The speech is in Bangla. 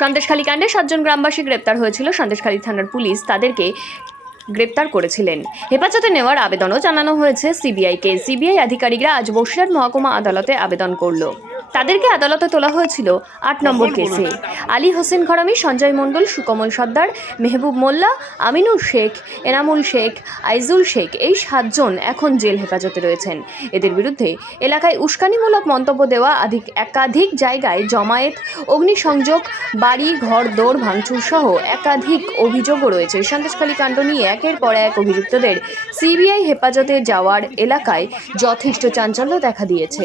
সন্দেশখালী কাণ্ডে 7 জন গ্রামবাসী গ্রেপ্তার হয়েছিল। সন্দেশখালী থানার পুলিশ তাদেরকে গ্রেপ্তার করেছিলেন। হেফাজতে নেওয়ার আবেদনও জানানো হয়েছে সিবিআইকে। সিবিআই আধিকারিকরা আজ বসিরহাট মহকুমা আদালতে আবেদন করল। তাদেরকে আদালতে তোলা হয়েছিল 8 নম্বর কেসে। আলী হোসেন ঘরামি, সঞ্জয় মণ্ডল, সুকমল সর্দার, মেহবুব মোল্লা, আমিনুর শেখ, এনামুল শেখ, আইজুল শেখ এই 7 জন এখন জেল হেফাজতে রয়েছেন। এদের বিরুদ্ধে এলাকায় উস্কানিমূলক মন্তব্য দেওয়া, একাধিক জায়গায় জমায়েত, অগ্নিসংযোগ, বাড়ি ঘর দৌড় ভাঙচুর সহ একাধিক অভিযোগও রয়েছে। সন্দেশখালী কাণ্ড নিয়ে একের পর এক অভিযুক্তদের সিবিআই হেফাজতে যাওয়ার এলাকায় যথেষ্ট চাঞ্চল্য দেখা দিয়েছে।